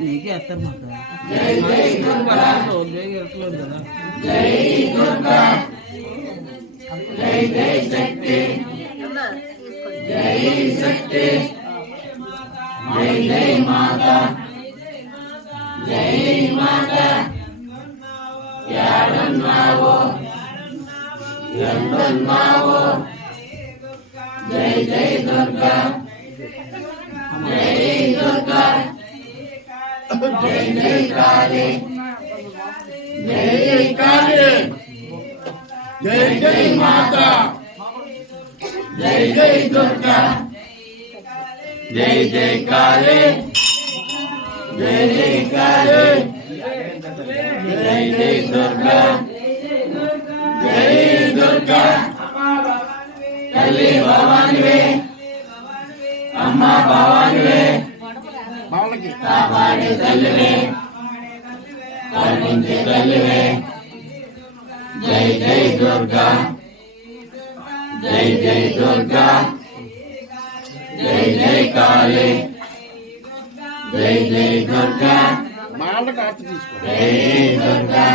నీకే అత్తరు మాట జై దుర్గా జై జై శక్తి జై శక్తి జై జై మాతా జై మాతా యాడున్నావో ఎందున్నావో జై జై దుర్గా జై దుర్గా జై జై కాళీ జై జై కాళీ జై జై మాతా జై జై దుర్గా జై జై కాళీ జై జై కాళీ జై జై దుర్గా జై దుర్గా తల్లి భవానివే అమ్మ భవానివే కాపాడే తల్లివే కరుణించే తల్లివే జై జై దుర్గా జై జై దుర్గా జై జై కాళీ జై జై దుర్గా జై దుర్గా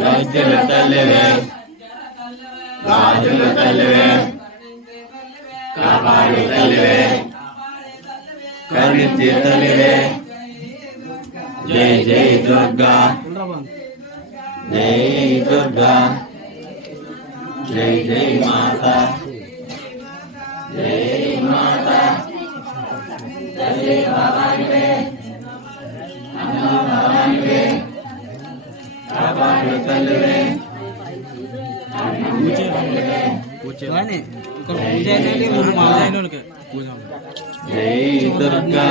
వైద్యుల తల్లివే రాజుల తల్లివే కాపాడు తల్లివే కరుణించే తల్లివే జై జై దుర్గా జై దుర్గా జై జై మాతా జై మాతా తల్లి భవానివే అమ్మ భవానివే కాపాడు తల్లివే జై దుర్గా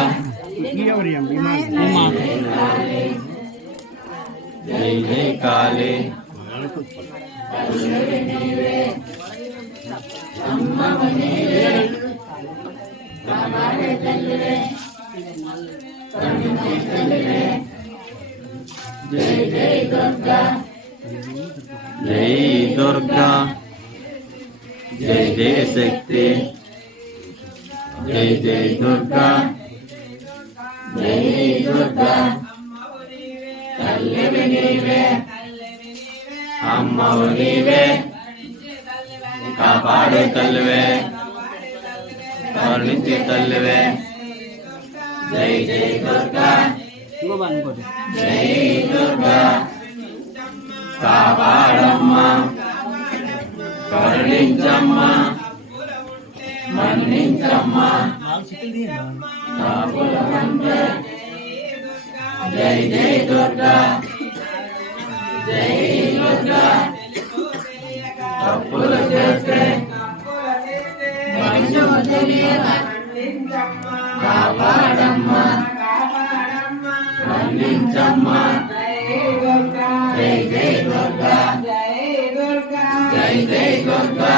జై జై కాళీ జై జై దుర్గా జై దుర్గా జై జై శక్తి జై జై దుర్గా జై దుర్గా తల్లివి నీవే అమ్మవు నీవే కాపాడే తల్లివే కరుణించే తల్లివే జై జై దుర్గా జై దుర్గా కాపాడమ్మా కరుణించమ్మా మన్నించమ్మా జై జై దుర్గా జై దుర్గా తప్పులు చేస్తే కాపాడమ్మా మన్నించమ్మా జై జై దుర్గా జై జై దుర్గా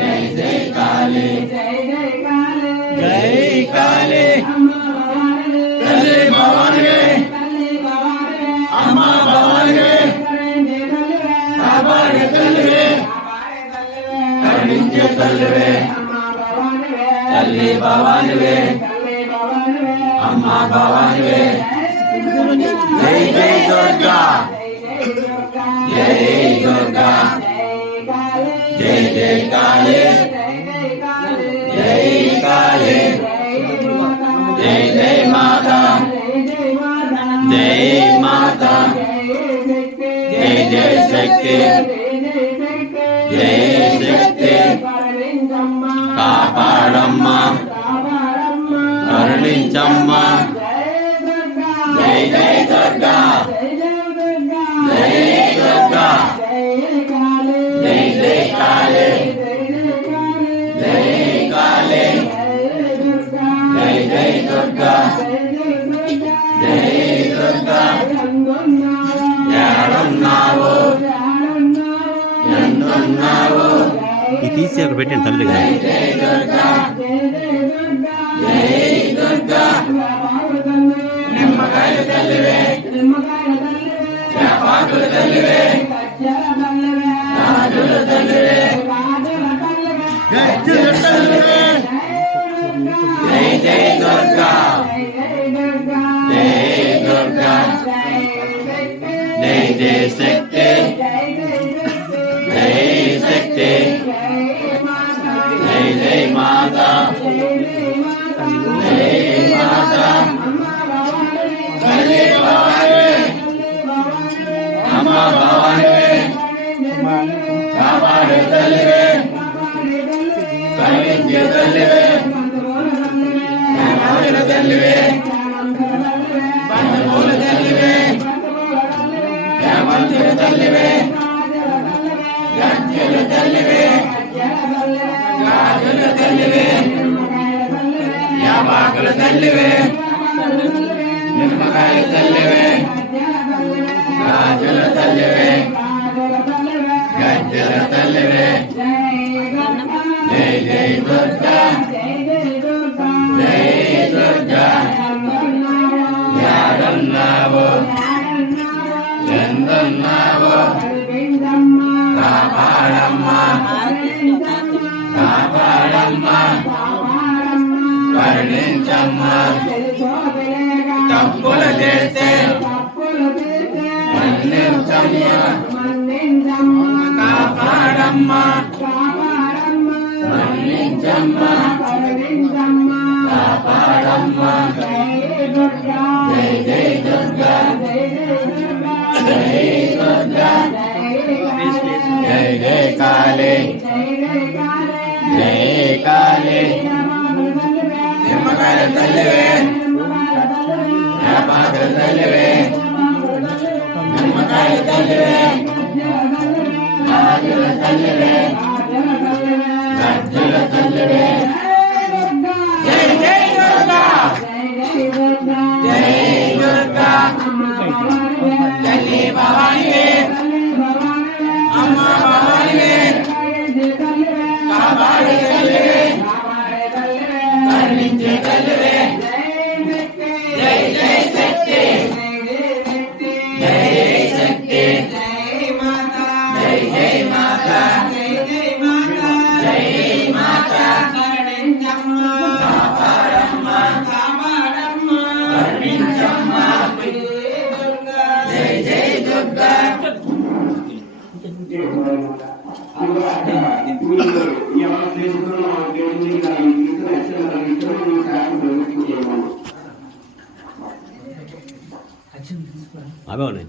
జై జై కాళీ జై కాళీ తల్లి భవానివే అమ్మ భవానివే కాపాడే తల్లివే కరుణించే తల్లివే తల్లి భవానివే అమ్మ భవానివే జై జై దుర్గా జై దుర్గా జై జై కాళీ జై కాళీ జై జై మాతా జై మాతా జై జై శక్తి జై శక్తి కాపాడమ్మా కరుణించమ్మా జై జై దుర్గా జై దుర్గా జై జై కాళీ జై కాళీ జై జై దుర్గా జై దుర్గా యాడున్నావో ఎందున్నావో ఇది తీసి అక్కడ పెట్టండి తల్లి దగ్గర. జై దుర్గా జై దుర్గా నిమ్మకాయ తల్లివే వ్యాపాకుల తల్లివే రాజుల తల్లివే గజ్జల తల్లివే జై జై దుర్గా జై దుర్గా జై జై శక్తి జై శక్తి జై జై మాతా జై మాతా తల్లి భవాని అమ్మ భవాని కాపాడు తల్లివే కరుణించే తల్లివే కాపాడు తల్లివే బంధువుల తల్లివే బంధువుల తల్లివే గజ్జల తల్లివే గాజుల తల్లివే యాపాకుల తల్లివే నిమ్మకాయ తల్లివే గాజుల తల్లివే గజ్జల తల్లివే జై జై దుర్గా జై దుర్గా యాడున్నావు ఎందున్నావు కాపాడమ్మా కాపాడమ్మా కరుణించమ్మా తప్పులు చేస్తే మన్నించమ్మా కాపాడమ్మా మన్నించమ్మా కాపాడమ్మా జై జై దుర్గా జై దుర్గా జై జై కాళీ జై కాళీ నిమ్మకాయ తల్లివే వ్యాపాకుల తల్లివే నిమ్మకాయ తల్లివే గాజుల తల్లివే గజ్జల తల్లివే జై జై దుర్గా జై దుర్గా తల్లి భవాని అమ్మ భవాని కాపాడు తల్లివే కరుణించే తల్లివే జై జై శక్తి జై శక్తి జై జై మాతా జై మాతా కాపాడమ్మా కరుణించమ్మా జై జై దుర్గా అవే ఉన్నాయి